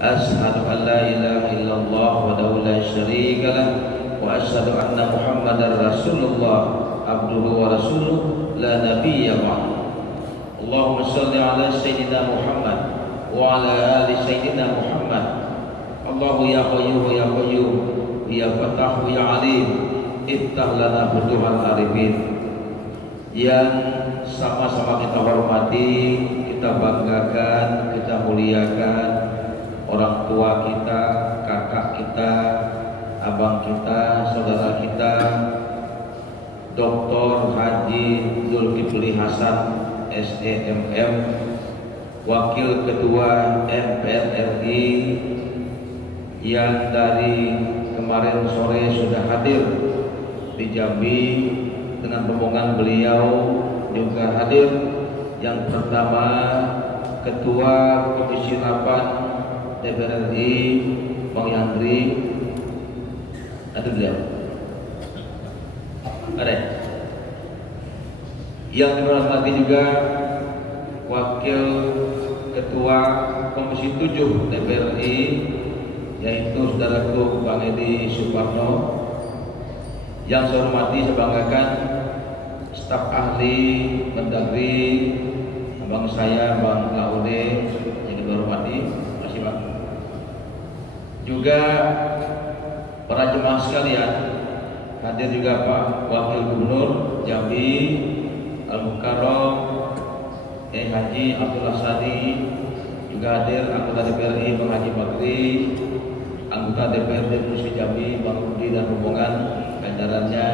Asyhadu an la ilaha illallah wahdahu la syarika lah wa asyhadu anna Muhammadar Rasulullah abduhu wa rasuluh la nabiyya ba'd. Allahumma shalli ala sayyidina Muhammad wa ala ali sayyidina Muhammad. Allahu ya qayyum ya qayyum ya fatah ya alim iftah lana futuhal arifin. Yang sama-sama kita hormati, kita banggakan, kita muliakan orang tua kita, kakak kita, abang kita, saudara kita, Dr. Haji Zulkifli Hasan SEMM, Wakil Ketua MPR RI yang dari kemarin sore sudah hadir di Jambi. Dengan rombongan beliau juga hadir yang pertama Ketua Komisi 8 DPR RI Bang Yandri. Ada beliau? Ada. Yang dihormati juga Wakil Ketua Komisi 7 DPR RI yaitu saudaraku Bang Edi Suparno. Yang saya hormati, saya banggakan staf ahli Mendagri, abang saya Bang Laude yang kita hormati, masih Bang. Juga para jemaah sekalian, hadir juga Pak Wakil Gubernur Jambi Al-Mukarram Haji Abdullah Sadi, juga hadir anggota DPR RI Bang Haji Bakri, anggota DPRD Provinsi Jambi Bang Rudi dan rombongan jajarannya.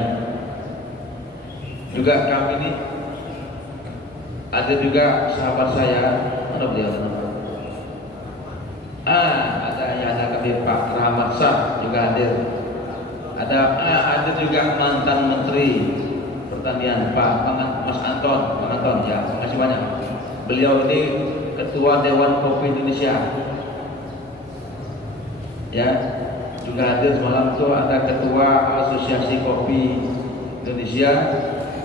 Juga kami ini ada juga sahabat saya, mana beliau? Ada kami Pak Rahmat Shah juga hadir. Ada juga mantan Menteri Pertanian Pak Mas Anton, ya, terima kasih banyak. Beliau ini Ketua Dewan Kopi Indonesia. Ya, juga hadir semalam itu ada Ketua Asosiasi Kopi Indonesia,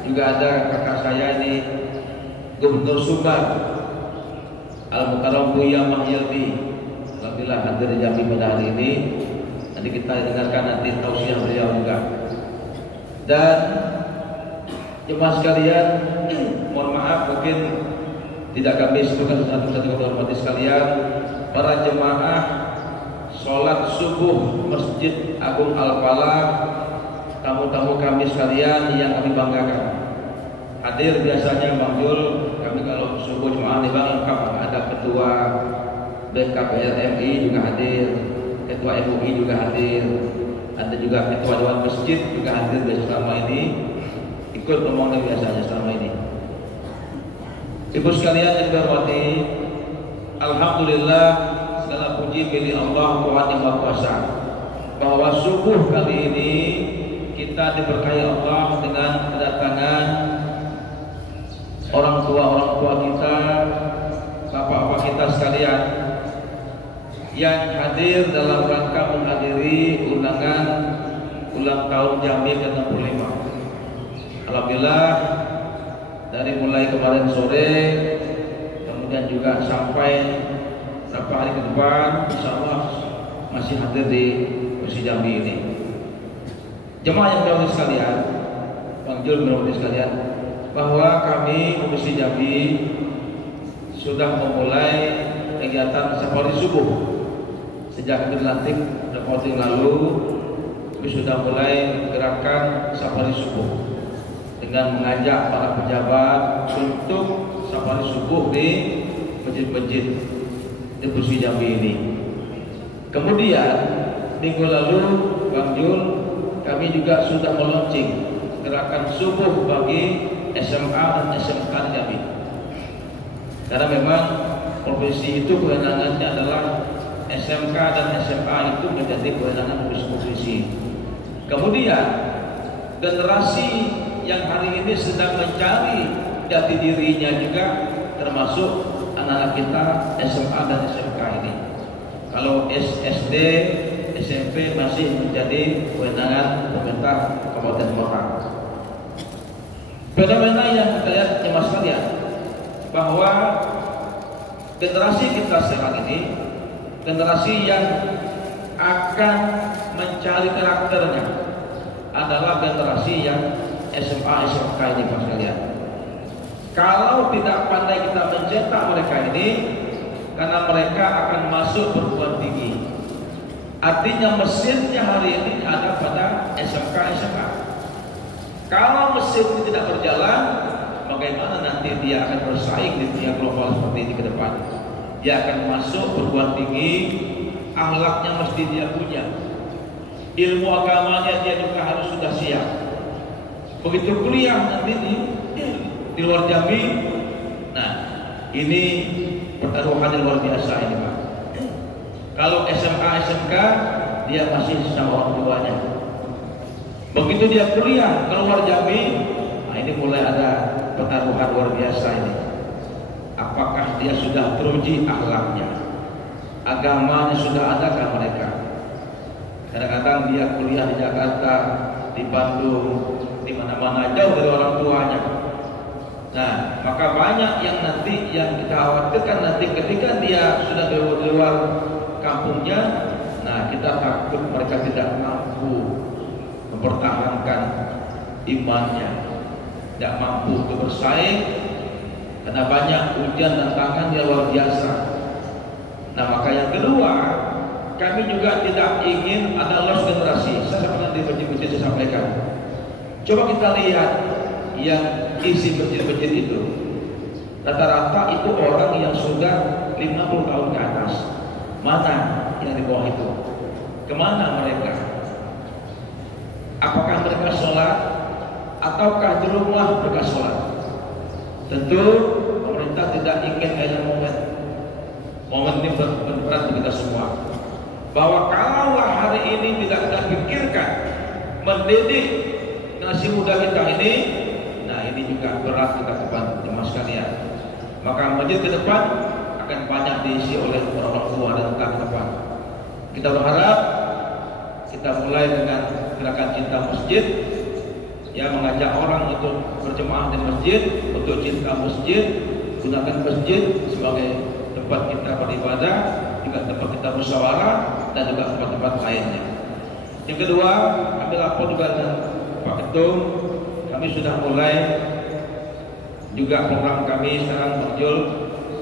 juga ada kakak saya ini Gubernur Sumbar Al-Mukarram Buya Mahyilmi. Alhamdulillah hadir di Jambi pada hari ini. Nanti kita dengarkan nanti tausiah beliau juga. Dan jemaah sekalian, mohon maaf mungkin tidak kami sebutkan satu-satu hormati sekalian, para jemaah sholat subuh Masjid Agung Al-Falah, tamu-tamu kami sekalian yang kami banggakan. Hadir biasanya Bang Jul, kami kalau subuh jemaah nih Bang lengkap, ada Ketua BKPR MI juga hadir, Ketua MUI juga hadir, ada juga Ketua Dewan Masjid juga hadir biasa selama ini, ikut ngomongnya biasanya selama ini. Ibu sekalian yang dihormati, alhamdulillah segala puji milik Allah Tuhan yang Maha Kuasa, bahwa subuh kali ini kita diberkahi Allah dengan kedatangan orang tua kita, bapak-bapak kita sekalian yang hadir dalam rangka menghadiri undangan ulang tahun Jambi ke-65. Alhamdulillah dari mulai kemarin sore kemudian juga sampai beberapa hari ke depan, insyaallah masih hadir di Provinsi Jambi ini. Jemaah yang dirahmati sekalian, Bang Jul dirahmati sekalian, bahwa kami Provinsi Jambi sudah memulai kegiatan safari subuh sejak dilantik beberapa waktu yang lalu. Kami sudah mulai gerakan safari subuh dengan mengajak para pejabat untuk safari subuh di masjid-masjid di Provinsi Jambi ini. Kemudian minggu lalu Bang Jul, kami juga sudah meluncing gerakan subuh bagi SMA dan SMK di Jambi. Karena memang provinsi itu kewenangannya adalah SMK dan SMA itu menjadi kewenangan provinsi. Kemudian generasi yang hari ini sedang mencari jati dirinya juga termasuk anak-anak kita SMA dan SMK ini. Kalau SD, SMP masih menjadi kewenangan pemerintah Kabupaten Kota. Fenomena yang kita lihat jemaah sekalian, bahwa generasi kita sekarang ini generasi yang akan mencari karakternya adalah generasi yang SMA, SMK ini Pak sekalian. Kalau tidak pandai kita mencetak mereka ini, karena mereka akan masuk perguruan tinggi, artinya mesinnya hari ini ada pada SMK, SMA. Kalau mesin ini tidak berjalan, bagaimana nanti dia akan bersaing di dunia global seperti ini ke depan? Dia akan masuk perguruan tinggi, akhlaknya mesti dia punya, ilmu agamanya dia juga harus sudah siap. Begitu kuliah nanti di luar Jambi, nah ini pertaruhan yang luar biasa ini Pak. Kalau SMA, SMK dia masih sama orang tuanya. Begitu dia kuliah keluar Jambi, nah ini mulai ada pertaruhan luar biasa ini. Apakah dia sudah teruji akhlaknya, agamanya sudah adakah mereka? Kadang-kadang dia kuliah di Jakarta, di Bandung, di mana-mana jauh dari orang tuanya. Nah, maka banyak yang nanti yang kita khawatirkan nanti ketika dia sudah di luar kampungnya, nah kita takut mereka tidak mampu mempertahankan imannya, tidak mampu untuk bersaing karena banyak ujian dan tantangan yang luar biasa. Nah, maka yang kedua, kami juga tidak ingin ada loss generasi. Saya pernah di masjid-masjid saya sampaikan. Coba kita lihat yang isi masjid-masjid itu, rata-rata itu orang yang sudah 50 tahun ke atas. Mana yang di bawah itu? Kemana mereka? Apakah mereka sholat ataukah di rumah mereka sholat? Tentu pemerintah tidak ingin ada momen ini berat bagi kita semua, bahwa kalau hari ini tidak kita pikirkan mendidik generasi muda kita ini, nah ini juga berat kita depan jemaah sekalian. Maka masjid ke depan akan banyak diisi oleh orang tua dan ke depan. Kita berharap kita mulai dengan gerakan cinta masjid, yang mengajak orang untuk berjemaah di masjid, untuk cinta masjid, gunakan masjid sebagai tempat kita beribadah, juga tempat kita musyawarah, dan juga tempat-tempat lainnya. Yang kedua, kami lapor juga dengan Pak Ketum, kami sudah mulai juga program kami sekarang muncul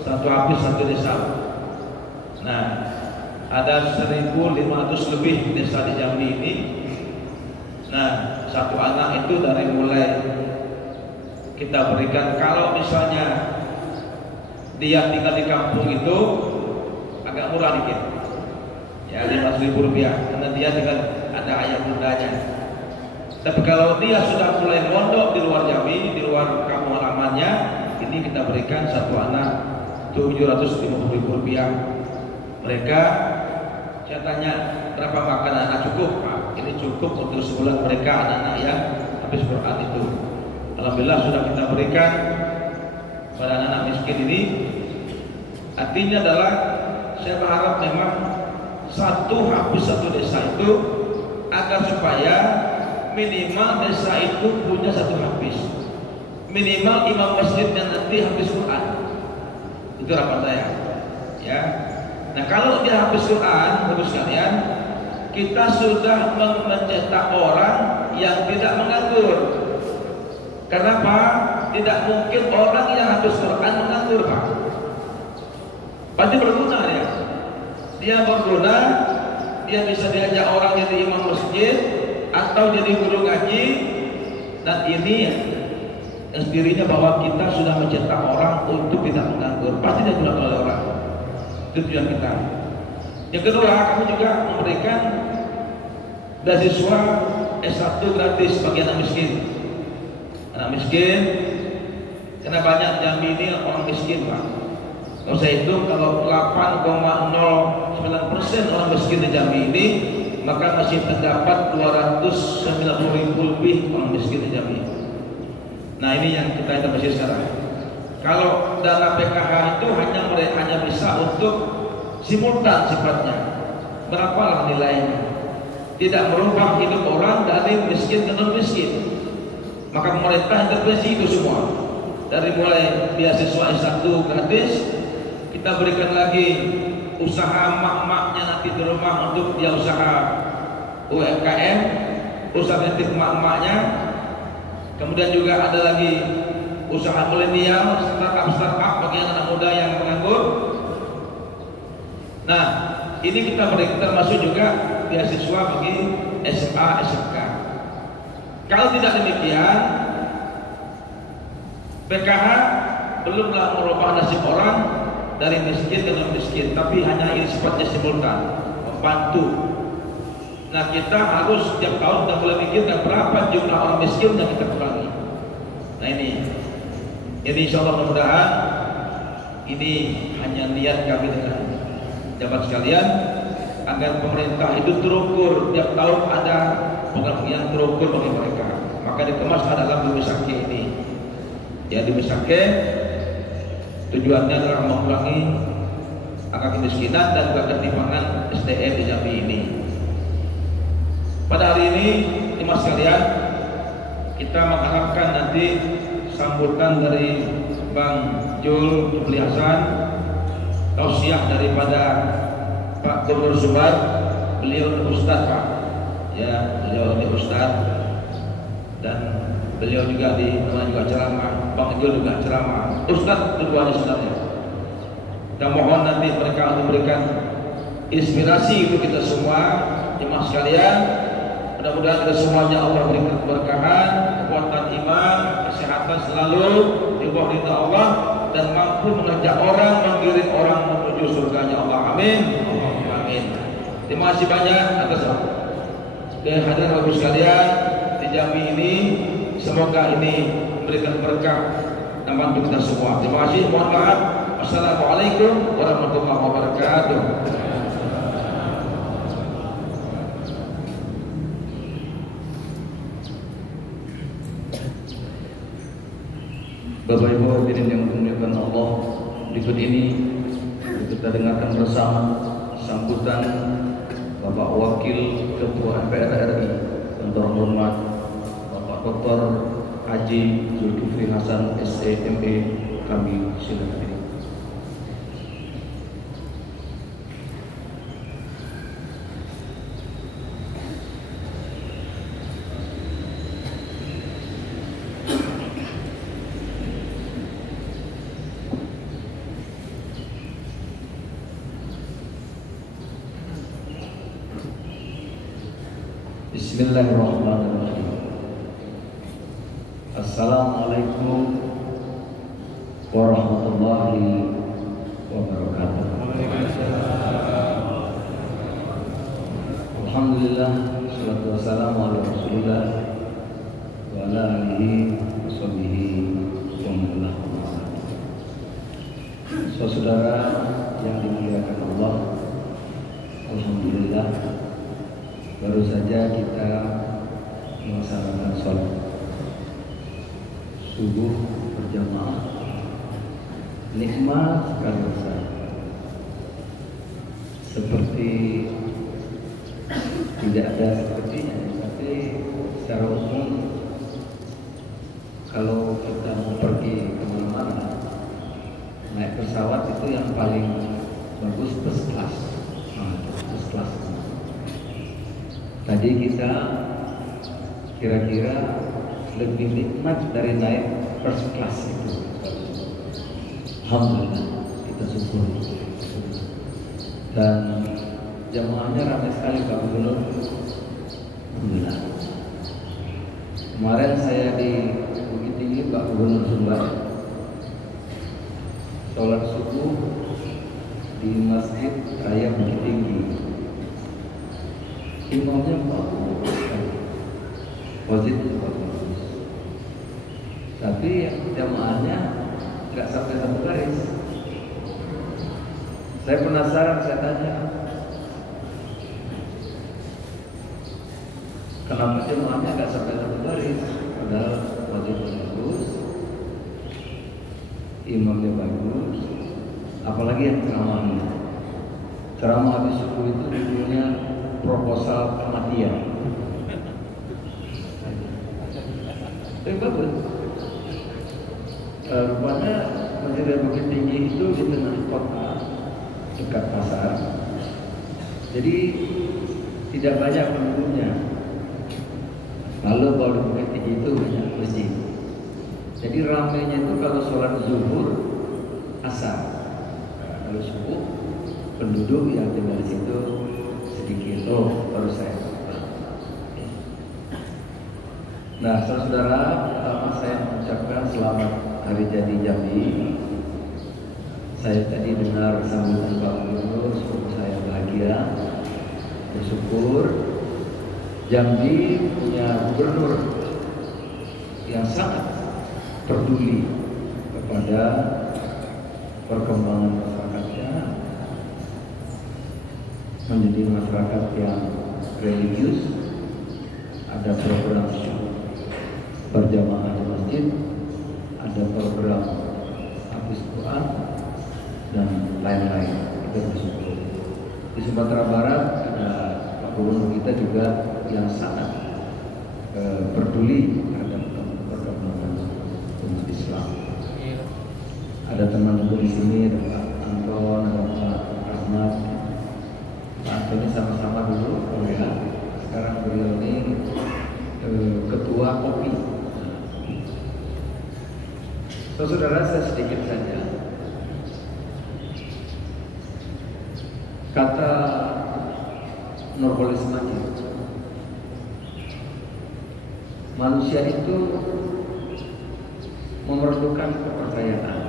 satu habis satu desa. Nah, ada 1.500 lebih desa di Jambi ini. Nah, satu anak itu dari mulai kita berikan, kalau misalnya dia tinggal di kampung itu agak murah dikit, ya 15.000 rupiah, karena dia tinggal ada ayah bundanya. Tapi kalau dia sudah mulai mondok di luar Jambi, di luar kampung halamannya, ini kita berikan satu anak 750.000 rupiah. Mereka, saya tanya berapa makan anak? Cukup Pak, ini cukup untuk sebulan mereka anak-anak yang habis Quran itu. Alhamdulillah sudah kita berikan pada anak-anak miskin ini. Artinya adalah saya berharap memang satu habis satu desa itu, agar supaya minimal desa itu punya satu habis, minimal imam masjidnya nanti habis Quran. Itu harapan saya, ya. Nah, kalau dia habis Quran, bagus sekalian, kita sudah mencetak orang yang tidak menganggur. Kenapa? Tidak mungkin orang yang habis Quran menganggur, Pak. Pasti berguna dia. Dia berguna, dia bisa diajak orang jadi imam masjid atau jadi guru ngaji, dan ini sendirinya bahwa kita sudah mencetak orang untuk tidak menganggur. Pasti dia digunakan oleh orang. Itu tujuan kita. Yang kedua, kami juga memberikan beasiswa S1 gratis bagi anak miskin. Anak miskin, karena banyak di Jambi ini orang miskin, Pak. Kalau saya hitung, kalau 8,09% orang miskin di Jambi ini, maka masih terdapat 290.000 lebih orang miskin di Jambi. Nah, ini yang kita intervensi sekarang. Kalau dana PKH itu hanya bisa untuk simultan sifatnya, berapalah nilainya, tidak merubah hidup orang dari miskin ke non miskin. Maka pemerintah intervensi itu semua, dari mulai beasiswa S1 gratis, kita berikan lagi usaha mak-maknya nanti di rumah untuk dia usaha UMKM, usaha kreatif mak-maknya. Kemudian juga ada lagi usaha milenial, startup bagi anak muda yang menganggur. Nah, ini kita masuk juga beasiswa bagi SMA, SMK. Kalau tidak demikian, PKH belumlah merubah nasib orang dari miskin ke non miskin, tapi hanya ini sifatnya simultan, membantu. Nah, kita harus setiap tahun kita mulai mikirkan berapa jumlah orang miskin yang kita kurangi. Nah, ini insya Allah mudah-mudahan ini hanya niat kami dengan jabat sekalian agar pemerintah itu terukur tiap tahun ada program yang terukur bagi mereka. Maka dikemas dalam Dumisake ini. Ya, Dumisake tujuannya adalah mengurangi angka kemiskinan dan juga ketimpangan SDM di Jambi ini. Pada hari ini, teman sekalian, kita mengharapkan nanti sambutan dari Bang Jul Jupli Hasan, tausiah daripada Pak Gubernur Sumbar. Beliau Ustaz, Pak. Ya, beliau ini Ustaz, dan beliau juga juga ceramah. Bang Jul juga ceramah. Ustaz keduanya sebenarnya. Kita mohon nanti mereka memberikan inspirasi untuk kita semua, jemaah sekalian. Mudah-mudahan kita semuanya Allah berikan keberkahan, kekuatan iman, kesehatan selalu di bawah ridha Allah, dan mampu mengajak orang, mengiring orang menuju surganya Allah. Amin. Amin. Terima kasih banyak atas kehadiran Bapak sekalian di Jambi ini. Semoga ini memberikan berkah dan bantu kita semua. Terima kasih. Mohon maaf. Wassalamualaikum warahmatullahi wabarakatuh. Bapak Ibu hadirin yang dimuliakan Allah, berikut ini kita dengarkan bersama sambutan Bapak Wakil Ketua MPR RI yang terhormat Bapak Dr. Haji Zulkifli Hasan SME. Kami silakan. Bismillahirrahmanirrahim. Assalamualaikum warahmatullahi wabarakatuh. Alhamdulillah, salatu wassalamu ala Rasulillah wa ala alihi washabihi wa man wala. Saudara yang dimuliakan Allah, alhamdulillah baru saja kita melaksanakan sholat subuh berjamaah, nikmat sekali rasanya. Seperti tidak ada sepertinya, tapi secara umum kalau kita mau pergi kemana-mana naik pesawat itu yang paling bagus first class. First class. Tadi kita kira-kira lebih nikmat dari naik first class itu. Alhamdulillah, kita syukur. Dan jamaahnya ramai sekali Pak Gubernur. Alhamdulillah. Kemarin saya di Bukit Tinggi Pak Gubernur Sumbar, sholat subuh di Masjid Raya Bukit Tinggi. Imamnya bagus, wajib bagus, tapi jamaahnya nggak sampai satu garis. Saya penasaran, saya tanya, kenapa jamaahnya nggak sampai satu garis? Padahal wajib bagus, imamnya bagus, apalagi yang ceramahnya. Ceramah habis subuh itu judulnya proposal kematian. Bagus. Rupanya Masjid Bukit Tinggi itu di tengah kota, dekat pasar. Jadi tidak banyak penduduknya. Lalu kalau Bukit Tinggi itu banyak masjid. Jadi ramainya itu kalau sholat zuhur, asar. Kalau subuh, penduduk yang tinggal di situ sedikit. Oh, baru saya. Nah, saudara, pertama saya mengucapkan selamat hari jadi Jambi. Saya tadi dengar sambutan Pak Gubernur, saya bahagia, bersyukur. Jambi punya gubernur yang sangat peduli kepada perkembangan masyarakatnya, menjadi masyarakat yang religius, ada program berjamaah di masjid, ada program hafis Quran dan lain-lain. Kita bersyukur. Di Sumatera Barat ada Pak Gubernur kita juga yang sangat peduli terhadap perkembangan umat Islam. Ada teman di sini, ada Pak Anton, ada Pak Ahmad. Pak Anton ini sama-sama dulu, ya. Sekarang beliau ini ketua kopi. Saudara, saya sedikit saja. Kata Nurholis Majid, manusia itu memerlukan kepercayaan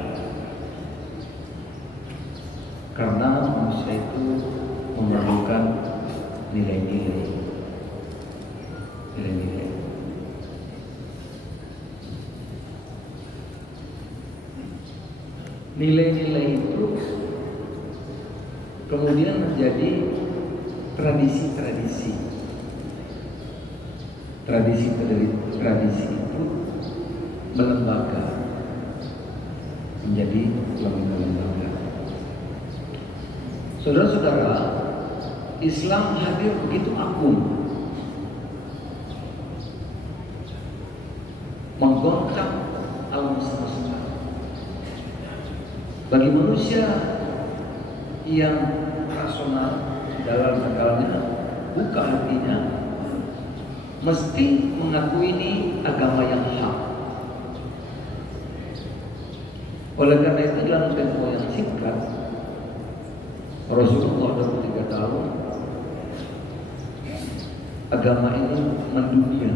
karena manusia itu memerlukan nilai-nilai. Nilai-nilai itu kemudian menjadi tradisi-tradisi. Tradisi itu melembaga menjadi lembaga. Saudara-saudara, Islam hadir begitu agung, menggoncang alam semesta. Bagi manusia yang rasional dalam akalnya, buka hatinya, mesti mengakui ini agama yang hak. Oleh karena itu dalam tempo yang singkat, Rasulullah 23 tahun agama ini mendunia,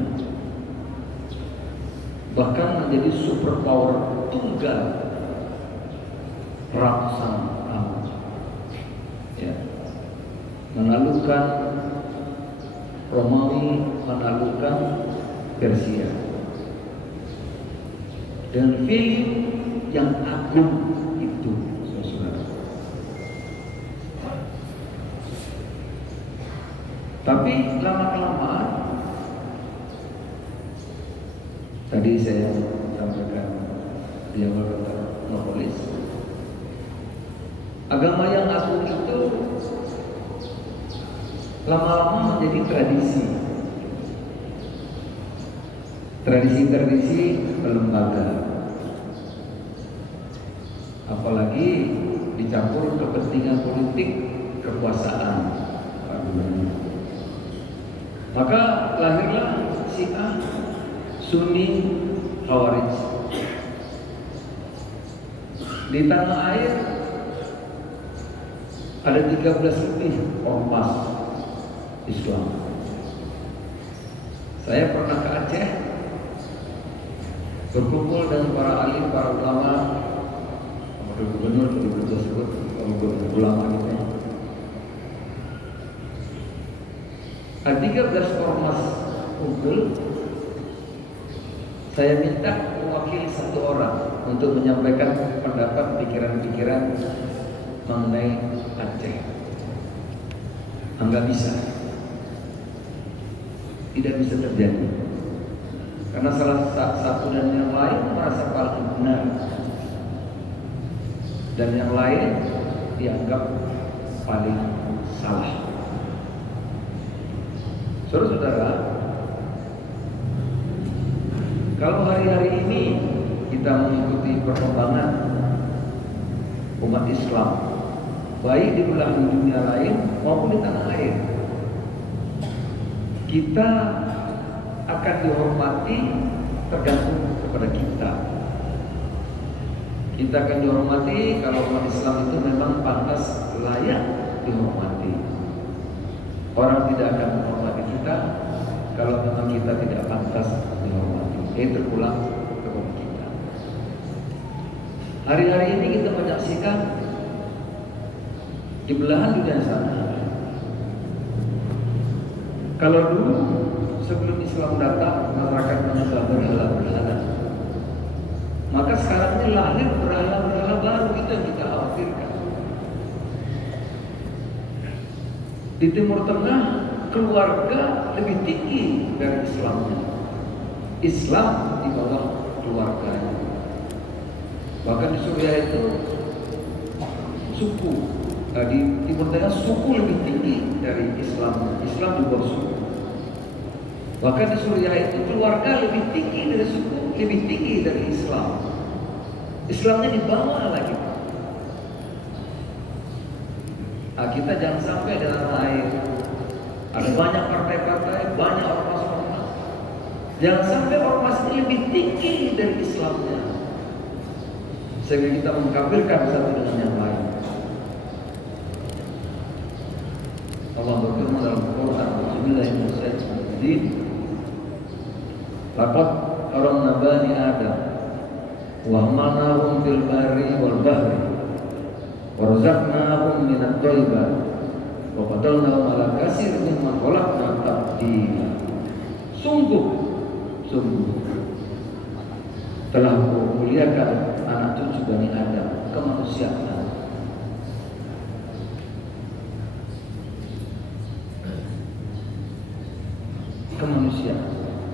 bahkan menjadi superpower tunggal ratusan tahun, ya, menaklukkan Romawi, menaklukkan Persia, dan film yang agung itu, saudara. Tapi lama-kelamaan, tadi saya sampaikan di awal kata Nurholis, agama yang agung itu lama-lama menjadi tradisi lembaga, apalagi dicampur kepentingan politik, kekuasaan. Maka lahirlah Syiah, Sunni, Khawarij. Di tanah air ada 13 lebih ormas Islam. Saya pernah ke Aceh, berkumpul dengan para alim, para ulama, para gubernur tersebut, ulama gitu. Ada 13 ormas kumpul. Saya minta mewakili satu orang untuk menyampaikan pendapat, pikiran-pikiran mengenai Aceh. Enggak bisa, tidak bisa terjadi, karena salah satu dan yang lain merasa paling benar, dan yang lain dianggap paling salah. Saudara-saudara, kalau hari-hari ini kita mengikuti perkembangan umat Islam baik di belahan dunia lain maupun di tanah air. Kita akan dihormati tergantung kepada kita. Kita akan dihormati kalau umat Islam itu memang pantas layak dihormati. Orang tidak akan menghormati kita kalau memang kita tidak pantas dihormati. Ini terpulang kepada kita. Hari-hari ini kita menyaksikan di belahan dunia sana. Kalau dulu sebelum Islam datang masyarakat menyembah berhala-berhala, maka sekarang ini lahir berhala-berhala baru. Itu yang kita khawatirkan. Di Timur Tengah keluarga lebih tinggi dari Islamnya. Islam di bawah keluarganya. Bahkan di Suriah itu suku, di Timur Tengah suku lebih tinggi dari Islam. Islam di bawah suku. Bahkan di Suriah itu keluarga lebih tinggi dari suku, lebih tinggi dari Islam. Islamnya di bawah lagi. Nah, kita jangan sampai dalam air ada banyak partai-partai, banyak ormas-ormas. Jangan sampai ormas ini lebih tinggi dari Islamnya, sehingga kita mengkafirkan satu dengan yang lain. Allah berfirman dalam Al-Quran, Bismillahirrahmanirrahim, laqad karamna bani Adam wa hamalnahum fil barri wal bahri wa razaqnahum minat thayyibat wa fadalnahum ala katsirin mimman khalaqna tafdila. Sungguh telah kuliakan anak cucu Bani Adam, kemanusiaan. Kemanusiaan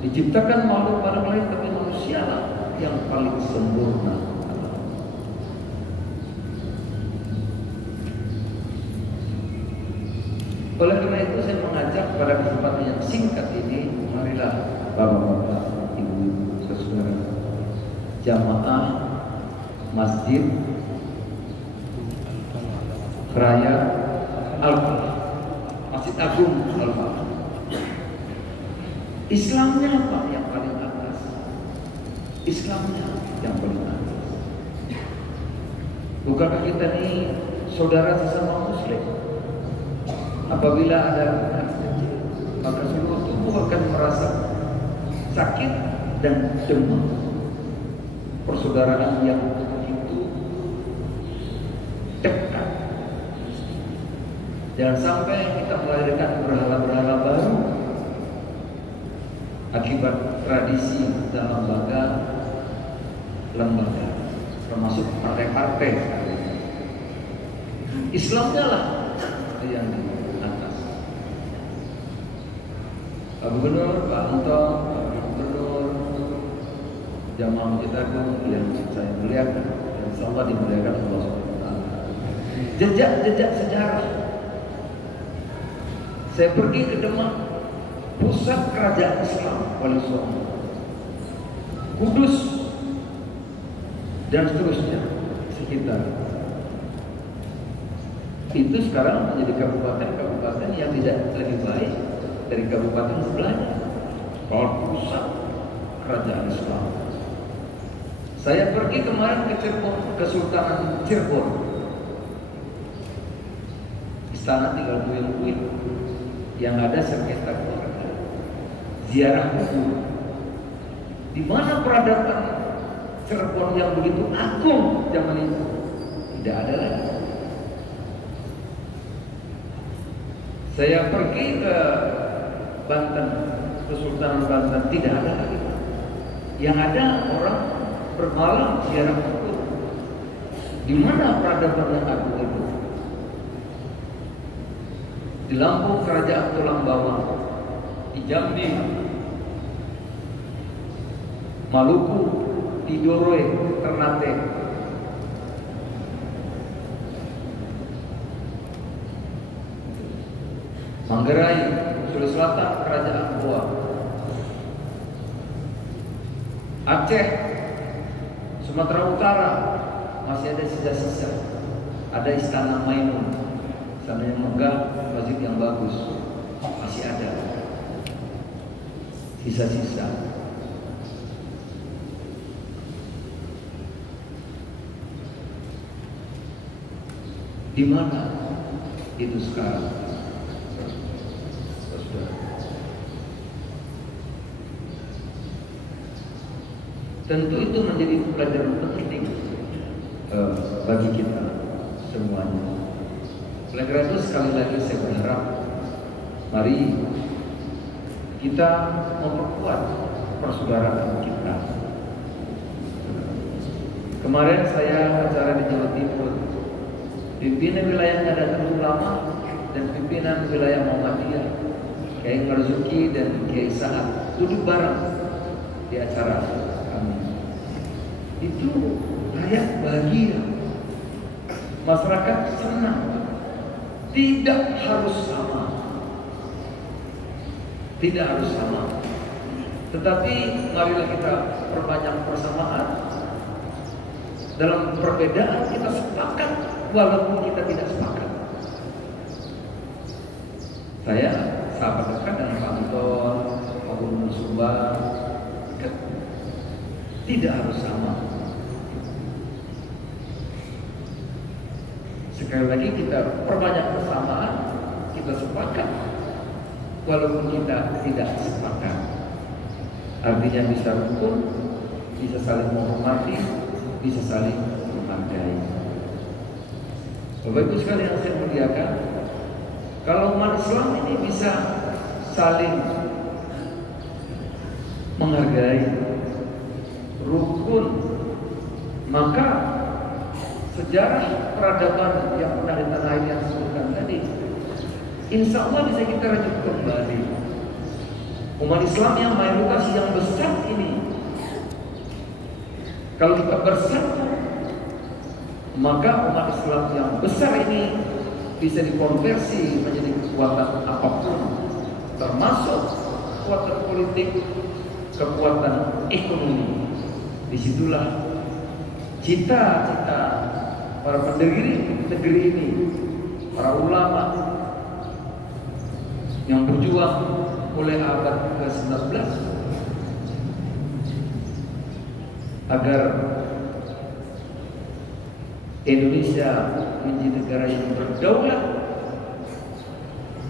diciptakan makhluk lain, tapi manusia lah yang paling sempurna. Oleh karena itu saya mengajak pada kesempatan yang singkat ini, marilah bapak-bapak, ibu-ibu, saudara, jamaah Masjid Raya Al-Falah, Masjid Agung Al-Falah. Islamnya apa yang paling atas? Islamnya yang paling atas. Bukankah kita ini saudara sesama Muslim? Apabila ada luka kecil, maka seluruh tubuh akan merasa sakit dan demam. Persaudaraan yang begitu dekat. Jangan sampai kita melahirkan berhala-berhala baru akibat tradisi dan lembaga, termasuk partai-partai. Islamnya lah yang di atas. Pak Gubernur, Pak Anto, Pak Gubernur, jamaah Masjid Agung yang saya muliakan, yang insyaallah dimuliakan Allah SWT. Jejak-jejak sejarah. Saya pergi ke Demak, pusat kerajaan Islam Wali Songo, Kudus, dan seterusnya sekitar. Itu sekarang menjadi kabupaten-kabupaten yang tidak lebih baik dari kabupaten sebelahnya. Kalau pusat kerajaan Islam. Saya pergi kemarin ke Cirebon, Kesultanan Cirebon. Istana tinggal kuil-kuil yang ada sengketa keluarga. Ziarah kubur. Di mana peradaban Cirebon yang begitu agung zaman itu tidak ada lagi. Saya pergi ke Banten, Kesultanan Banten, tidak ada lagi. Yang ada orang bermalam ziarah kubur. Di mana peradaban yang agung itu? Di Lampung Kerajaan Tulang Bawang, di Jambi, Maluku, di Doroe, Ternate. Manggarai, Sulawesi Selatan, Kerajaan Goa. Aceh, Sumatera Utara, masih ada sisa-sisa. Ada Istana Maimun. Karena yang megah masjid yang bagus masih ada sisa-sisa. Di mana itu sekarang? Tentu itu menjadi pelajaran penting bagi kita semuanya. Oleh karena itu sekali lagi saya berharap mari kita memperkuat persaudaraan kita. Kemarin saya acara di Jawa Timur, pimpinan wilayah Nahdlatul Ulama dan pimpinan wilayah Muhammadiyah, Kiai Marzuki dan Kiai Sa'ad duduk bareng di acara kami. Itu rakyat bahagia, masyarakat senang. Tidak harus sama, tidak harus sama, tetapi marilah kita perbanyak persamaan. Dalam perbedaan kita sepakat, walaupun kita tidak sepakat. Saya sahabat dekat dengan Pak Anton, Pak Gubernur Sumbar, tidak harus sama. Sekali lagi kita perbanyak persamaan, kita sepakat, walaupun kita tidak sepakat. Artinya bisa rukun, bisa saling menghormati, bisa saling menghargai. Bapak Ibu sekalian yang saya muliakan, kalau umat Islam ini bisa saling menghargai, rukun, maka sejarah peradaban yang pernah di tanah air yang disebutkan tadi, insya Allah bisa kita rajut kembali. Umat Islam yang mayoritas yang besar ini, kalau kita bersatu, maka umat Islam yang besar ini bisa dikonversi menjadi kekuatan apapun, termasuk kekuatan politik, kekuatan ekonomi. Disitulah cita-cita para pendiri negeri ini, para ulama yang berjuang mulai abad ke-19 agar Indonesia menjadi negara yang berdaulat,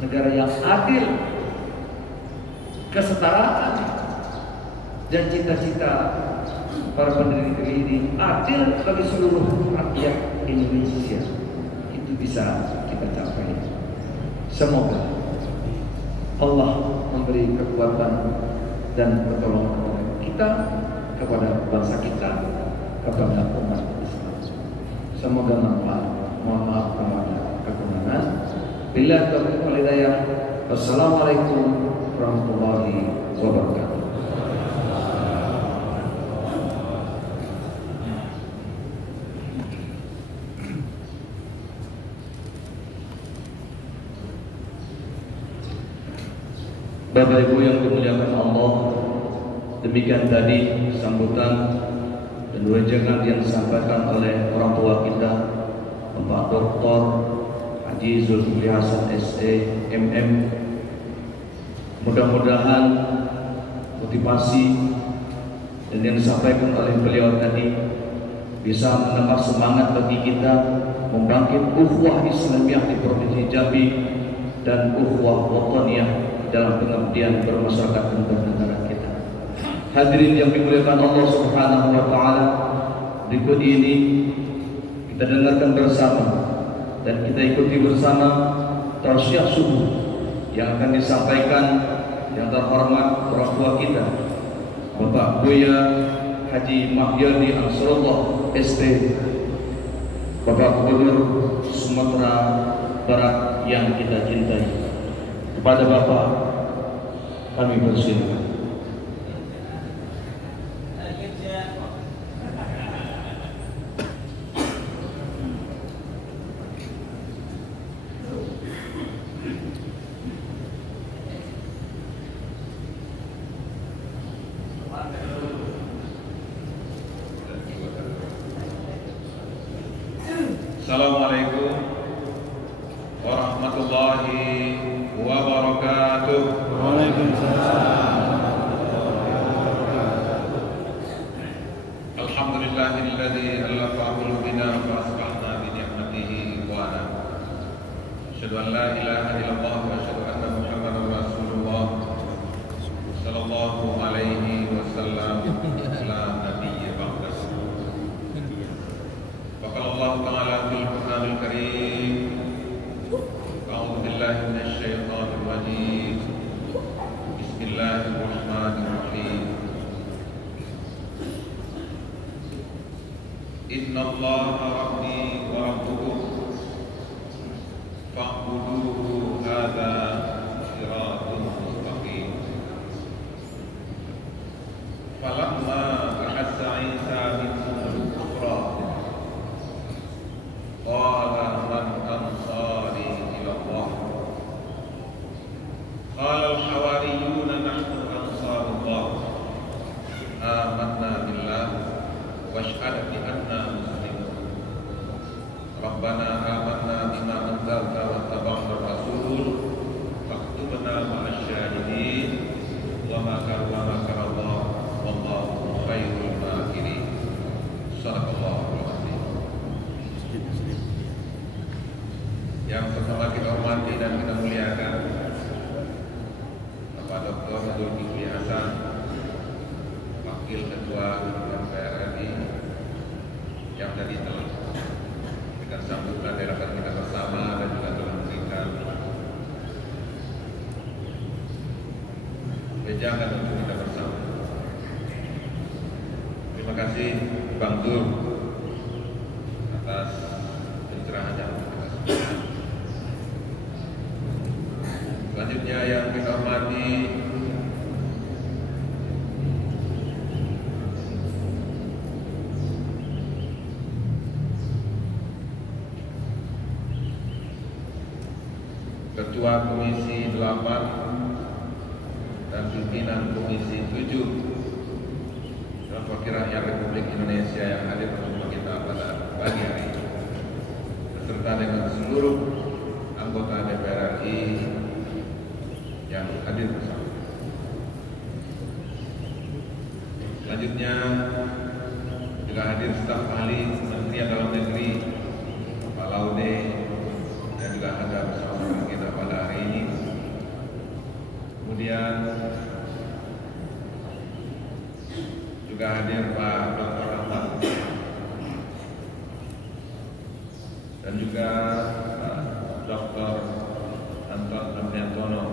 negara yang adil, kesetaraan, dan cita-cita para pendiri negeri ini adil bagi seluruh rakyat Indonesia. Itu bisa kita capai. Semoga Allah memberi kekuatan dan pertolongan kepada kita, kepada bangsa kita, kepada umat Islam. Semoga manfaat. Mohon maaf kalau ada kekurangan. Bila taufiq wal hidayah. Wassalamualaikum warahmatullahi wabarakatuh. Bapak Ibu yang dimuliakan Allah, demikian tadi sambutan dan wejangan yang disampaikan oleh orang tua kita, Bapak Dr. Haji Zulkifli Hasan SE MM. Mudah-mudahan motivasi dan yang disampaikan oleh beliau tadi bisa menambah semangat bagi kita membangkit ukhuwah Islamiyah di Provinsi Jambi dan ukhuwah wataniyah dalam pengabdian bermasyarakat dan bernegara kita. Hadirin yang dimuliakan Allah Subhanahu wa taala, berikut ini kita dengarkan bersama dan kita ikuti bersama tausiah subuh yang akan disampaikan yang terhormat orang tua kita, Bapak Buya Haji Mahyadi Ansarullah ST, Bapak Gubernur Sumatera Barat yang kita cintai. Kepada Bapak kami persilakan. Assalamualaikum warahmatullahi Asyhadu an la ilaha illallah wa asyhadu anna Muhammadar Rasulullah sallallahu alaihi wasallam. La nabiyya ba'dah. Faqala Allah Ta'ala fil Qur'anil Karim. A'udzu billahi minasy syaithanir rajim. Bismillahirrahmanirrahim. Inna Allaha rabbi wa rabbukum fa'buduhu hadza siratun mustaqim. Falamma ahassa Isa minhumul kufra qala man ansari ila Allah. Qala al-hawariyuna nahnu ansarullah. Amanna billah washhad bi anna muslimun. Rabbana amanna bima anzalta wattaba'na rasul faktubna ma'asy syahidin wa makarallah wallahu khairul makirin. Shadaqallahul azim. Yang pertama kita hormati dan kita muliakan Bapak Dr. Zulkifli Hasan, Wakil Ketua MPR RI, yang tadi telah memberikan sambutan dari rapat kita bersama dan juga telah memberikan wejangan untuk kita bersama. Terima kasih Bang Dur atas pencerahannya. Selanjutnya yang kita hormati Ketua Komisi 8 dan pimpinan Komisi 7 dan Wakil Rakyat Republik Indonesia yang hadir bersama kita pada pagi hari ini, beserta dengan seluruh anggota DPR RI yang hadir bersama. Selanjutnya juga hadir staf ahli Kementerian Dalam Negeri, Pak Laude, dan juga hadir bersama kita pada hari ini. Kemudian juga hadir Pak Dr. Ahmad dan juga Pak Dr. Anton Amniantono,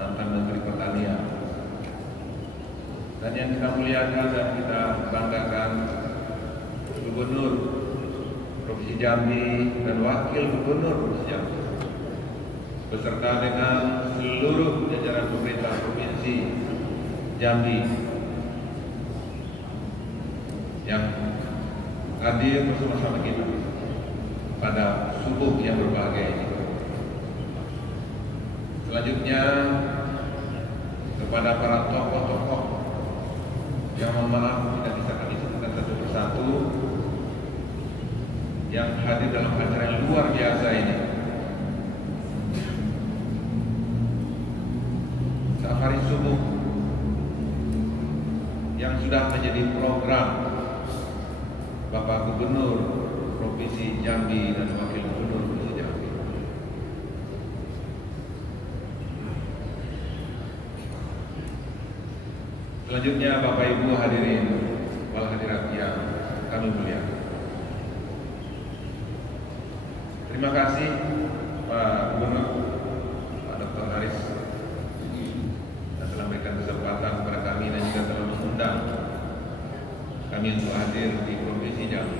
mantan Menteri Pertanian. Dan yang kita muliakan dan kita banggakan, Gubernur Provinsi Jambi dan Wakil Gubernur Provinsi Jambi, beserta dengan seluruh jajaran pemerintah Provinsi Jambi yang hadir bersama-sama kita pada subuh yang berbahagia ini. Selanjutnya kepada para tokoh-tokoh yang mohon maaf tidak bisa kami sebutkan satu persatu yang hadir dalam acara yang luar biasa ini. Safari subuh yang sudah menjadi program Bapak Gubernur Provinsi Jambi dan Wakil Gubernur Provinsi Jambi. Selanjutnya Bapak Ibu hadirin wal hadirat yang kami muliakan. Terima kasih Pak Gubernur, Pak Dr. Haris, yang telah memberikan kesempatan kepada kami dan juga telah mengundang kami untuk hadir di Provinsi Jambi.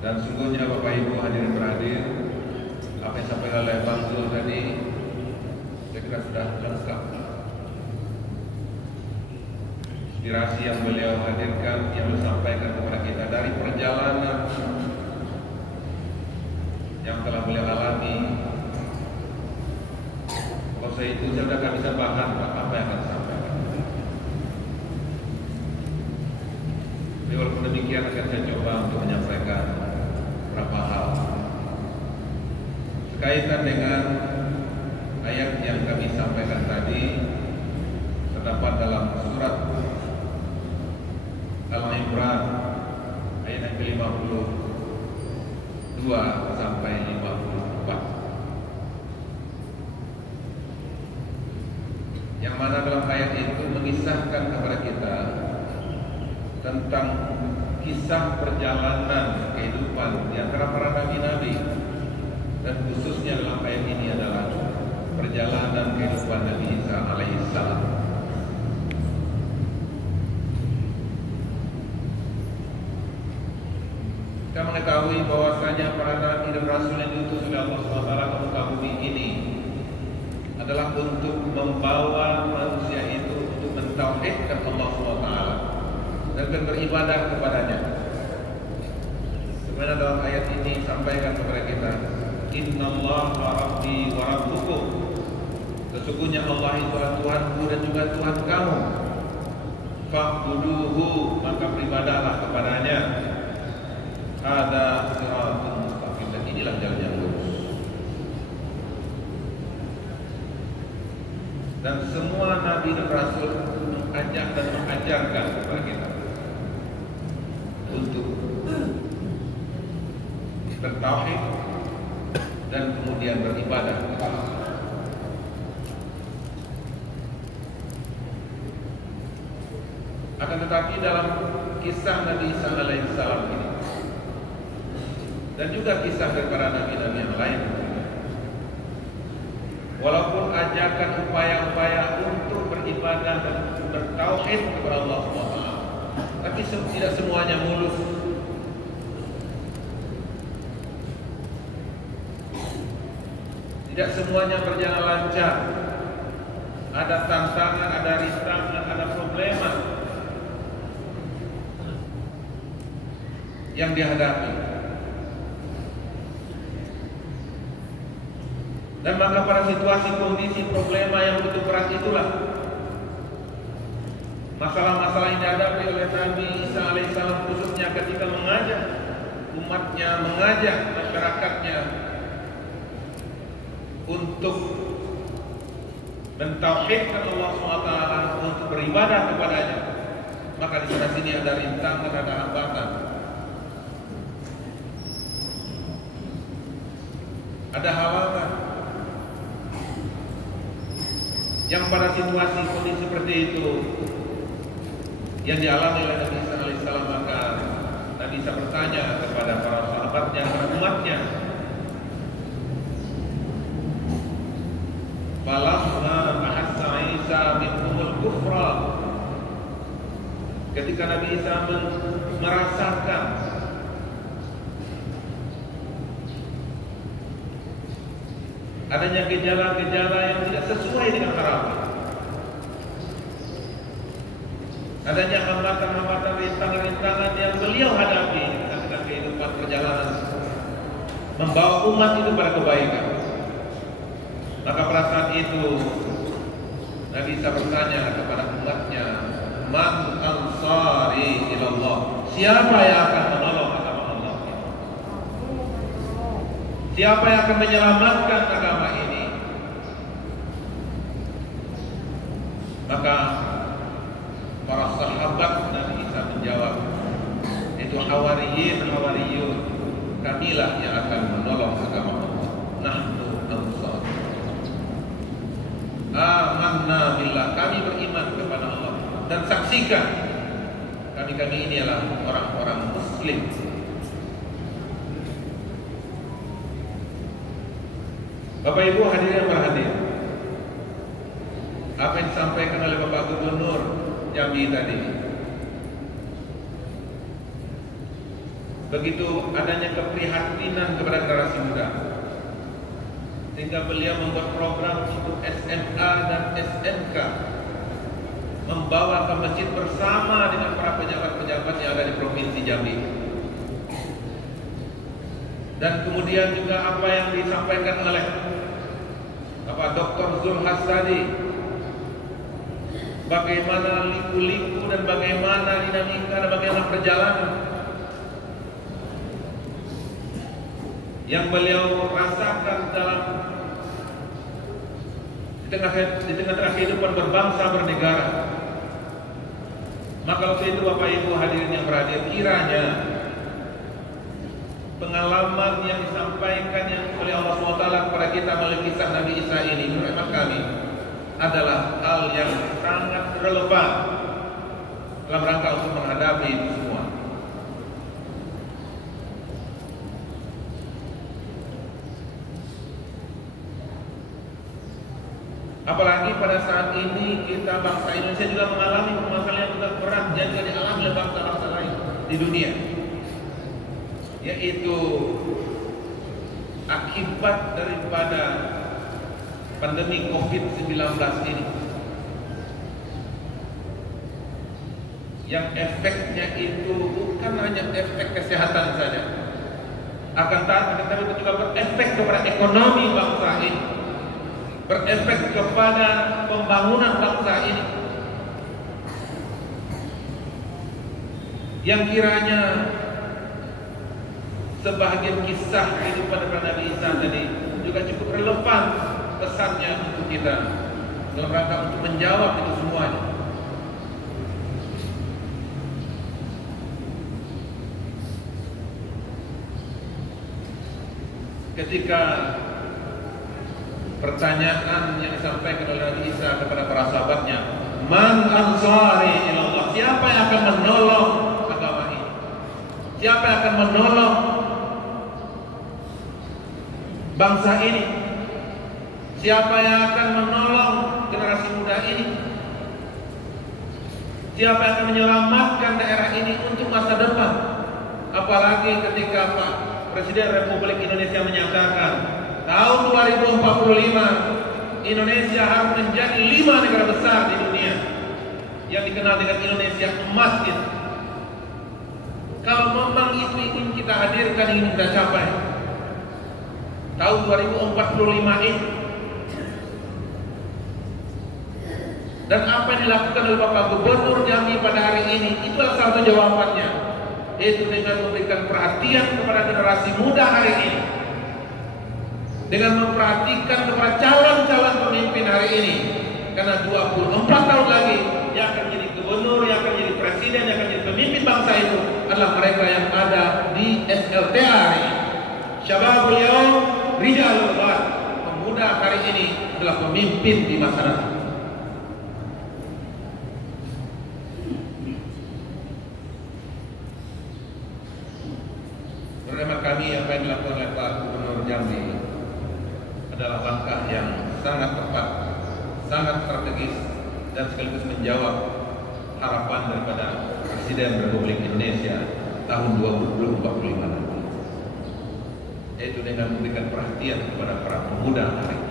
Dan sungguhnya Bapak Ibu hadirin berhadir, apa yang sampai oleh Bang Zul tadi saya kira sudah lengkap. Inspirasi yang beliau hadirkan, yang disampaikan kepada kita dari perjalanan yang telah beliau alami. Kalau saya itu saya sudah tidak bisa bahkan apa yang akan disampaikan. Tapi walaupun demikian akan saya coba untuk menyampaikan beberapa hal berkaitan dengan ayat yang kami sampaikan tadi, terdapat dalam surat yang ke-52 sampai 54. Yang mana dalam ayat itu mengisahkan kepada kita tentang kisah perjalanan kehidupan di antara para nabi-nabi, dan khususnya dalam ayat ini adalah perjalanan kehidupan Nabi Isa alaihissalam. Kita mengetahui bahwasanya para nabi dan rasul yang diutus oleh Allah SWT ke muka bumi ini adalah untuk membawa manusia itu untuk mentauhidkan Allah SWT dan beribadah kepadanya. Sebenarnya dalam ayat ini sampaikan kepada kita, Innallaha Rabbi wa Rabbukum, sesungguhnya Allah itu adalah Tuhanku dan juga Tuhan kamu. Fa'buduhu, maka beribadahlah kepadanya. Ada siratun mustaqim, dan inilah jalan yang lurus. Dan semua nabi dan rasul mengajak dan mengajarkan kepada kita untuk bertauhid dan kemudian beribadah kepada Allah. Akan tetapi dalam kisah Nabi Isa alaihissalam ini dan juga kisah dari para nabi-nabi yang lain, walaupun ajakan upaya-upaya untuk beribadah dan bertauhid kepada Allah SWT, tapi tidak semuanya mulus. Tidak semuanya berjalan lancar. Ada tantangan, ada rintangan, ada problema yang dihadapi. Dan maka pada situasi kondisi problema yang begitu berat itulah masalah-masalah yang dihadapi oleh Nabi Isa alaihissalam, khususnya ketika mengajak umatnya, mengajak masyarakatnya untuk mentauhidkan Allah SWT, untuk beribadah kepadanya. Maka di sana sini ada rintangan, ada hambatan, ada halangan yang pada situasi kondisi seperti itu yang dialami oleh Nabi Isa alaihissalam. Maka Nabi Isa bertanya kepada para sahabatnya, kepada umatnya, falamma ahassa Isa minhumul kufra, ketika Nabi Isa merasakan adanya gejala-gejala yang tidak sesuai dengan harapan, adanya hambatan-hambatan, rintangan-rintangan yang beliau hadapi dengan kehidupan perjalanan membawa umat itu pada kebaikan. Maka pada saat itu Nabi Isa bertanya kepada umatnya, Man ansari ilallah, siapa yang akan menolong agama Allah ini? Siapa yang akan menyelamatkan agama ini? Maka para sahabat Nabi Isa menjawab, itu hawariyun, kamilah yang akan menolong agama Allah. Nahnu ansar, amanna billah, kami beriman kepada Allah dan saksikan kami ini adalah orang-orang muslim. Bapak Ibu hadirin yang berhadir, apa yang disampaikan oleh Bapak Gubernur Jambi tadi, begitu adanya keprihatinan kepada generasi muda, sehingga beliau membuat program untuk SMA dan SMK, membawa ke masjid bersama dengan para pejabat-pejabat yang ada di Provinsi Jambi. Dan kemudian juga apa yang disampaikan oleh Bapak Dr. Zulhas tadi, bagaimana liku-liku dan bagaimana dinamika dan bagaimana perjalanan yang beliau rasakan dalam di tengah-tengah kehidupan berbangsa bernegara. Maka waktu itu Bapak Ibu hadirin yang berhadir, kiranya pengalaman yang disampaikan oleh Allah SWT kepada kita melalui kisah Nabi Isa ini, menurut hemat kami adalah hal yang sangat relevan dalam rangka untuk menghadapi itu semua. Apalagi pada saat ini kita bangsa Indonesia juga mengalami permasalahan yang juga berat yang juga dialami oleh bangsa-bangsa lain di dunia, yaitu akibat daripada pandemi COVID-19 ini, yang efeknya itu bukan hanya efek kesehatan saja, akan tetapi itu juga berefek kepada ekonomi bangsa ini, berefek kepada pembangunan bangsa ini, yang kiranya sebahagian kisah kehidupan Nabi Isa tadi juga cukup relevan pesannya untuk kita dalam rangka untuk menjawab itu semuanya. Ketika pertanyaan yang disampaikan oleh Nabi Isa kepada para sahabatnya, Man ansari ilallah, siapa yang akan menolong agama ini? Siapa yang akan menolong bangsa ini? Siapa yang akan menolong generasi muda ini? Siapa yang akan menyelamatkan daerah ini untuk masa depan? Apalagi ketika Pak Presiden Republik Indonesia menyatakan tahun 2045 Indonesia harus menjadi 5 negara besar di dunia yang dikenal dengan Indonesia emas itu. Kalau memang itu ingin kita hadirkan, ingin kita capai tahun 2045 ini, dan apa yang dilakukan oleh Bapak Gubernur Jambi pada hari ini, itu adalah salah satu jawabannya, yaitu dengan memberikan perhatian kepada generasi muda hari ini, dengan memperhatikan kepada calon-calon pemimpin hari ini, karena 24 tahun lagi yang akan menjadi gubernur, yang akan menjadi presiden, yang akan menjadi pemimpin bangsa itu adalah mereka yang ada di SLTA hari ini. Syababul Yaum Rijalul Ghad, pemuda hari ini adalah pemimpin di masa depan. Menurut kami, apa yang dilakukan oleh Pak Gubernur Jambi adalah langkah yang sangat tepat, sangat strategis, dan sekaligus menjawab harapan daripada Presiden Republik Indonesia tahun 2045 nanti, yaitu dengan memberikan perhatian kepada para pemuda hari ini.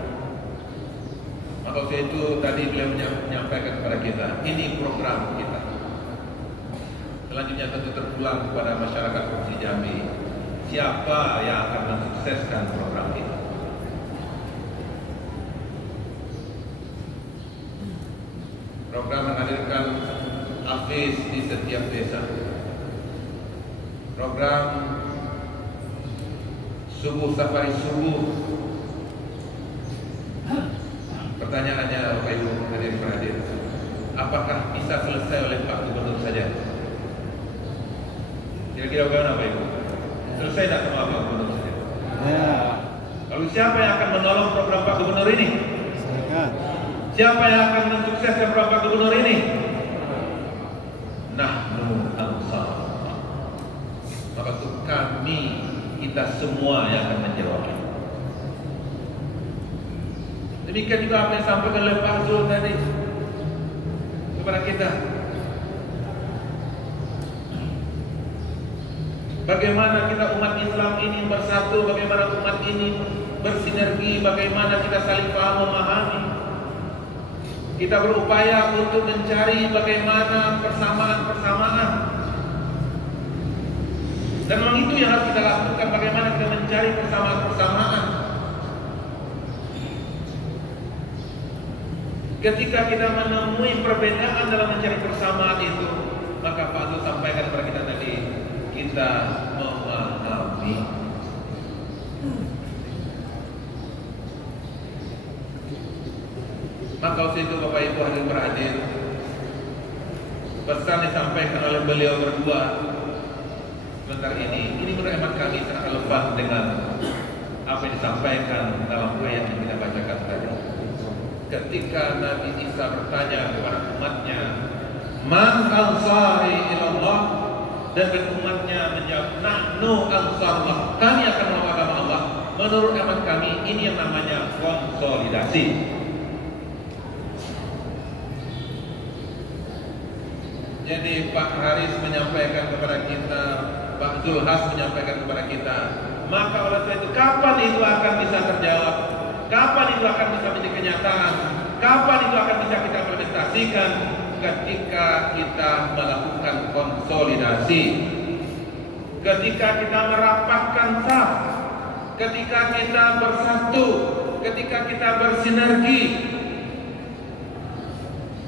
Maka itu tadi beliau menyampaikan kepada kita, ini program kita. Selanjutnya tentu terpulang kepada masyarakat Provinsi Jambi, siapa yang akan mensukseskan program ini. Program menghadirkan hafiz di setiap desa, program subuh safari subuh. Pertanyaannya Bapak Ibu hadirin berhadir, apakah bisa selesai oleh Pak Gubernur saja? Kira-kira bagaimana Bapak Ibu? Selesai tidak sama Pak Gubernur saja? Ya. Lalu siapa yang akan menolong program Pak Gubernur ini? Siapa yang akan mensukseskan program Pak Gubernur ini? Nahnu ansar. Maka itu kami, kita semua yang akan menjawabnya. Demikian juga apa yang disampaikan oleh Pak Zul tadi kepada kita. Bagaimana kita umat Islam ini bersatu, bagaimana umat ini bersinergi, bagaimana kita saling paham memahami. Kita berupaya untuk mencari bagaimana persamaan-persamaan. Dan memang itu yang harus kita lakukan, bagaimana kita mencari persamaan-persamaan. Ketika kita menemui perbedaan dalam mencari persamaan itu, maka Pak Zul sampaikan kepada kita tadi, kita memahami. Maka waktu itu Bapak Ibu hadirin berhadir, pesan disampaikan oleh beliau berdua sebentar ini menurut hemat kami sangat relevan berhadapan dengan apa yang disampaikan dalam ayat yang kita bacakan tadi. Ketika Nabi Isa bertanya kepada umatnya, "Man ansari ilallah?" dan umatnya menjawab, "Nahnu ansarullah." Kami akan menolong agama Allah. Menurut hemat kami, ini yang namanya konsolidasi. Jadi Pak Haris menyampaikan kepada kita, Pak Zulhas menyampaikan kepada kita, maka oleh sebab itu kapan itu akan bisa terjawab? Kapan itu akan bisa menjadi kenyataan? Kapan itu akan bisa kita implementasikan? Ketika kita melakukan konsolidasi, ketika kita merapatkan saf, ketika kita bersatu, ketika kita bersinergi.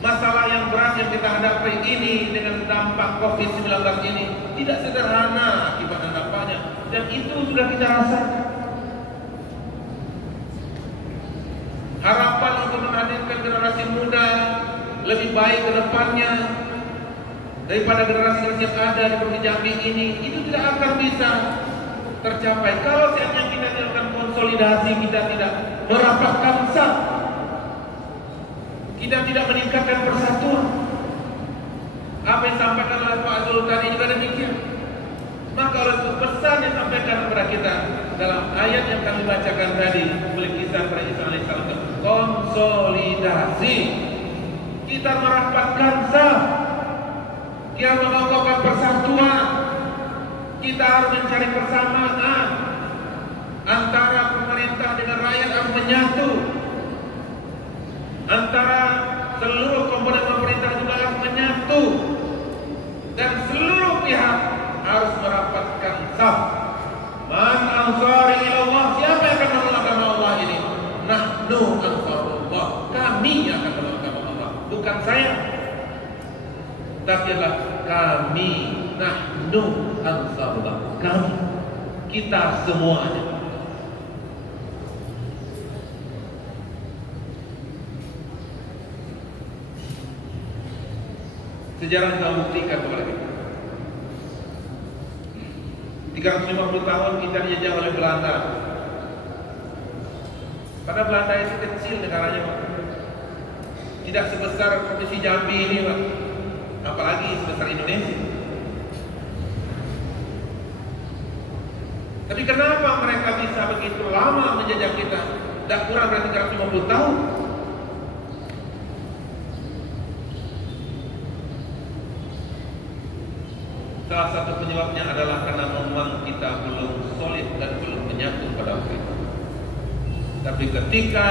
Masalah yang berat yang kita hadapi ini dengan dampak COVID-19 ini tidak sederhana akibat dan dampaknya, dan itu sudah kita rasakan. Harapan untuk menghadirkan generasi muda lebih baik ke depannya daripada generasi yang ada di Provinsi Jambi ini, itu tidak akan bisa tercapai kalau seandainya kita tidak konsolidasi, kita tidak merapatkan saf, kita tidak meningkatkan persatuan. Apa yang disampaikan oleh Pak Zul tadi juga demikian. Maka oleh itu pesan yang disampaikan kepada kita dalam ayat yang kami bacakan tadi, kisah para Isa alaihissalam, konsolidasi. Kita merapatkan saf, kita mengokohkan persatuan. Kita harus mencari persamaan antara pemerintah dengan rakyat harus menyatu. Antara seluruh komponen pemerintah juga harus menyatu, dan seluruh pihak harus merapatkan saf. Man ansari ilallah, siapa yang akan menolong agama Allah ini? Nahnu ansarullah, kami yang akan menolong agama Allah, bukan saya, tapi adalah kami. Nahnu ansarullah, kami, kita semuanya. Sejarah telah membuktikan kepada kita. 350 tahun kita dijajah oleh Belanda. Pada Belanda itu kecil negaranya, Pak. Tidak sebesar Provinsi Jambi ini, Pak. Apalagi sebesar Indonesia. Tapi kenapa mereka bisa begitu lama menjajah kita? Tak kurang dari 350 tahun. Salah satu penyebabnya adalah karena memang kita belum solid dan belum menyatu pada waktu itu. Tapi ketika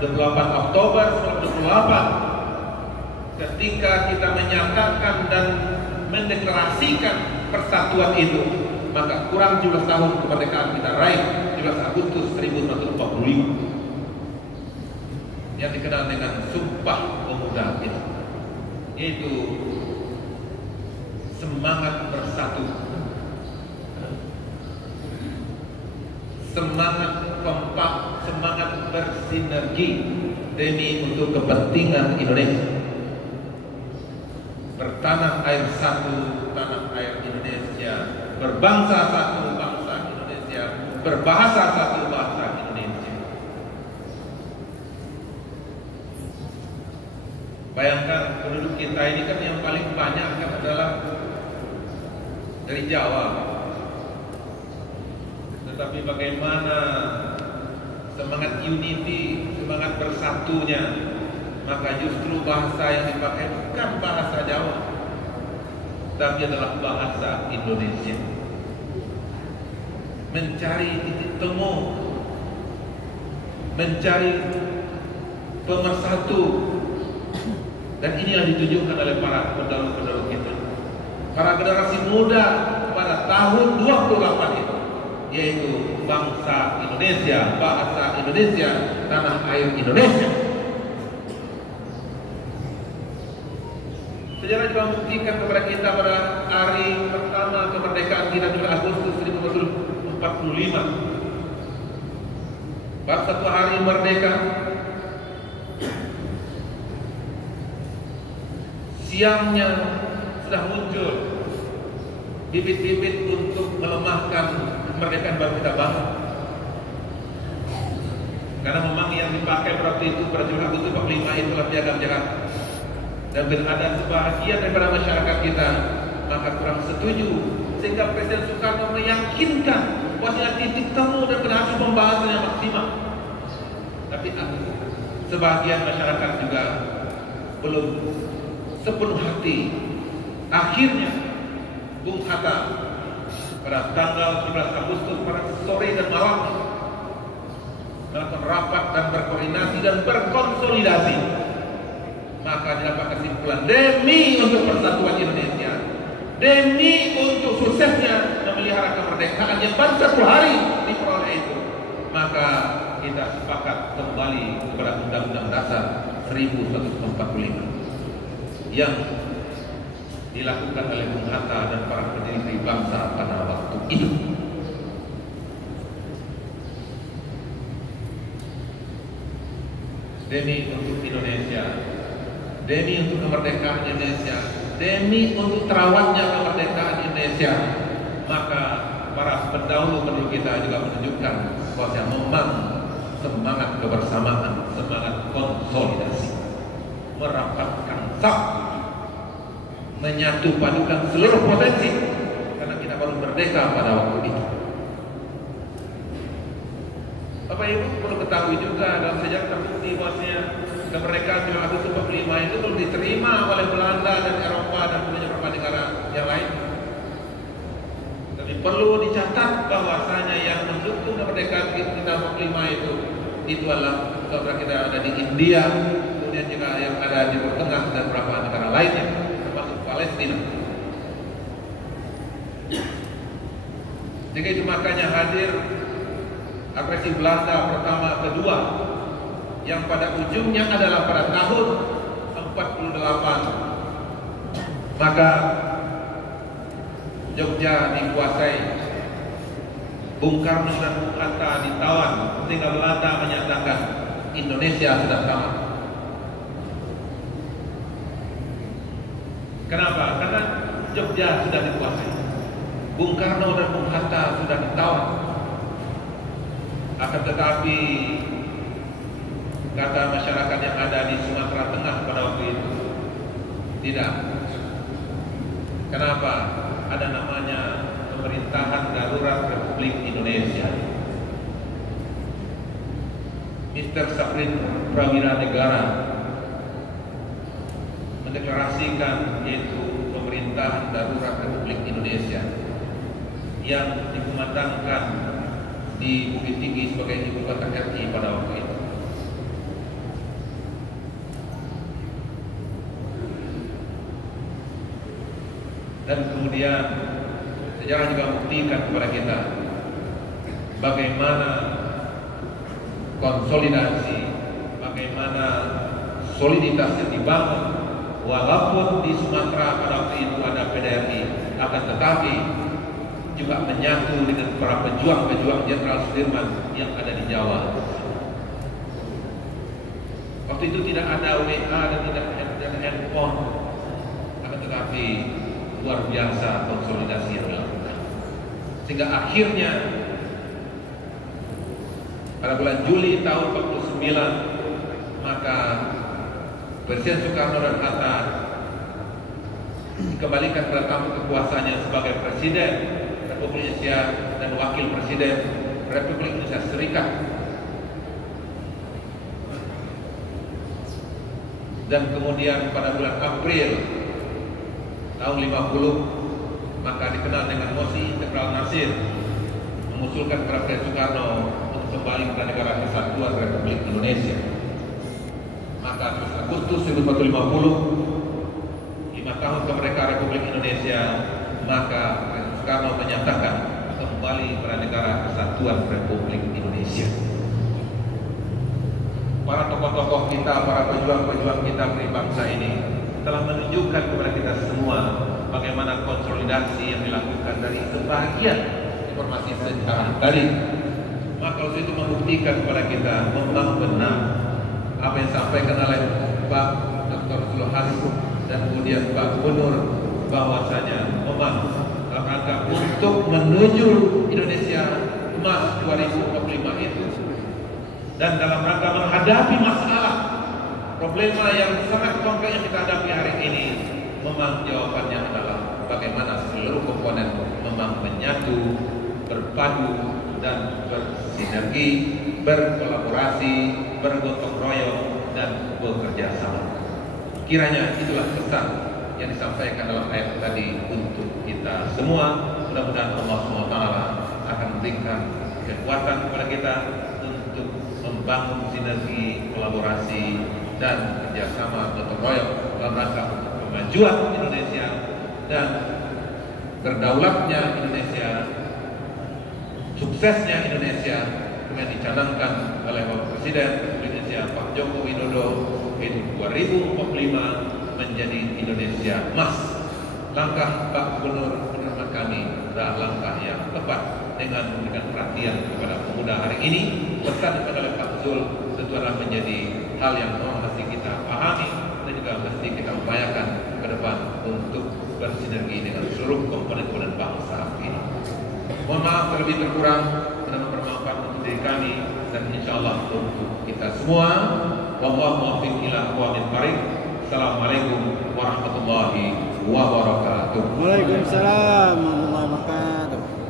28 Oktober 1928, ketika kita menyatakan dan mendeklarasikan persatuan itu, maka kurang 17 tahun kemerdekaan kita raih 17 Agustus 1945 yang dikenal dengan Sumpah Pemuda itu, yaitu semangat bersatu, semangat kompak, semangat bersinergi demi untuk kepentingan Indonesia. Bertanah air satu, tanah air Indonesia. Berbangsa satu, bangsa Indonesia. Berbahasa satu, bahasa Indonesia. Bayangkan penduduk kita ini kan yang paling banyak kan adalah dari Jawa. Tetapi bagaimana semangat unity, semangat bersatunya, maka justru bahasa yang dipakai bukan bahasa Jawa, tapi adalah bahasa Indonesia. Mencari titik temu, mencari pemersatu, dan ini yang ditunjukkan oleh para pendahulu-pendahulu kita, para generasi muda pada tahun 28 itu, yaitu bangsa Indonesia, bahasa Indonesia, tanah air Indonesia. Sejarah juga membuktikan kepada kita pada hari pertama kemerdekaan kita 7 Agustus 1945. Baru satu hari merdeka, siangnya sudah muncul bibit-bibit untuk melemahkan kemerdekaan baru kita bangun. Karena memang yang dipakai waktu itu Presiden Agustus 45 itulah piagam Jakarta. Dan bila ada sebahagian daripada masyarakat kita maka kurang setuju, sehingga Presiden Soekarno meyakinkan bahwa titik temu dan berhasil pembahasan yang maksimal. Tapi sebagian masyarakat juga belum sepenuh hati. Akhirnya Bung Hatta pada tanggal 11 Agustus pada sore dan malam melakukan rapat dan berkoordinasi dan berkonsolidasi. Maka didapat kesimpulan demi untuk persatuan Indonesia, demi untuk suksesnya memelihara kemerdekaan yang baru satu hari diperoleh itu, maka kita sepakat kembali kepada Undang-Undang Dasar 1945 yang dilakukan oleh Bung Hatta dan para pendiri bangsa pada waktu itu. Demi untuk Indonesia, demi untuk kemerdekaan Indonesia, demi untuk terawatnya kemerdekaan Indonesia, maka para pendahulu kita juga menunjukkan bahwa memang semangat kebersamaan, semangat konsolidasi, merapatkan sakti, menyatu padukan seluruh potensi, karena kita baru merdeka pada waktu itu. Bapak Ibu perlu ketahui juga dalam sejarah terbukti bahwasanya kemerdekaan 1945 itu belum diterima oleh Belanda dan Eropa dan beberapa negara yang lain. Tapi perlu dicatat bahwasanya yang mendukung kemerdekaan kita 1945 itu adalah saudara kita yang ada di India, kemudian juga yang ada di Timur Tengah dan beberapa negara lainnya, termasuk Palestina. Jika itu makanya hadir agresi Belanda pertama kedua yang pada ujungnya adalah pada tahun 48, maka Jogja dikuasai, Bung Karno dan Bung Hatta ditawan sehingga Belanda menyatakan Indonesia sudah tamat. Kenapa? Karena Jogja sudah dikuasai, Bung Karno dan Bung Hatta sudah ditawan. Akan tetapi kata masyarakat yang ada di Sumatera Tengah pada waktu itu tidak. Kenapa? Ada namanya Pemerintahan Darurat Republik Indonesia. Mr. Saprin Prawira Negara mendeklarasikan yaitu Pemerintahan Darurat Republik Indonesia yang dikumandangkan di Bukit Tinggi sebagai ibu kota RI pada waktu itu. Dan kemudian sejarah juga membuktikan kepada kita bagaimana konsolidasi, bagaimana soliditas yang dibangun walaupun di Sumatera pada waktu itu ada PDRI, akan tetapi juga menyatu dengan para pejuang-pejuang Jenderal Sudirman yang ada di Jawa. Waktu itu tidak ada WA dan tidak ada handphone, akan tetapi luar biasa konsolidasi yang dilakukan. Sehingga akhirnya pada bulan Juli tahun 49 maka Presiden Soekarno dan Hatta dikembalikan pada tampuk kekuasaannya sebagai Presiden Republik Indonesia dan Wakil Presiden Republik Indonesia Serikat. Dan kemudian pada bulan April tahun 50 maka dikenal dengan mosi Integral Nasir mengusulkan kepada Presiden Soekarno untuk kembali ke negara kesatuan Republik Indonesia. Maka 1 Agustus 1950, 5 tahun kemerdekaan Republik Indonesia, maka Presiden Soekarno menyatakan kembali pada negara kesatuan Republik Indonesia. Para tokoh-tokoh kita, para pejuang-pejuang kita bangsa ini telah menunjukkan kepada kita semua bagaimana konsolidasi yang dilakukan dari sebagian informasi sejarah tadi. Maka kalau itu membuktikan kepada kita memang benar apa yang disampaikan oleh Pak Dr. Sulhas dan kemudian Pak Gubernur bahwasanya memang dalam rangka untuk menuju Indonesia Emas 2045 itu, dan dalam rangka menghadapi masalah problema yang sangat konkret yang kita hadapi hari ini, memang jawabannya adalah bagaimana seluruh komponen memang menyatu, berpadu, dan bersinergi, berkolaborasi, bergotong royong, dan bekerja sama. Kiranya itulah pesan yang disampaikan dalam ayat tadi untuk kita semua. Mudah-mudahan Allah SWT akan memberikan kekuatan kepada kita untuk membangun sinergi, kolaborasi, dan kerjasama gotong royong dalam rangka kemajuan Indonesia dan berdaulatnya Indonesia, suksesnya Indonesia yang dicanangkan oleh Bapak Presiden Indonesia Pak Joko Widodo itu 2045 menjadi Indonesia Emas. Langkah Pak Gubernur menurut kami adalah langkah yang tepat dengan memberikan perhatian kepada pemuda hari ini. Pesan oleh Pak Zul tentu adalah menjadi hal yang mesti kita pahami dan juga mesti kita upayakan ke depan untuk bersinergi dengan seluruh komponen bangsa ini. Mohon maaf terlebih terkurang dan bermanfaat untuk diri kami dan insya Allah untuk kita semua. Wallahu muwaffiq ila aqwamit thariq. Assalamualaikum warahmatullahi wabarakatuh. Waalaikumsalam warahmatullahi wabarakatuh.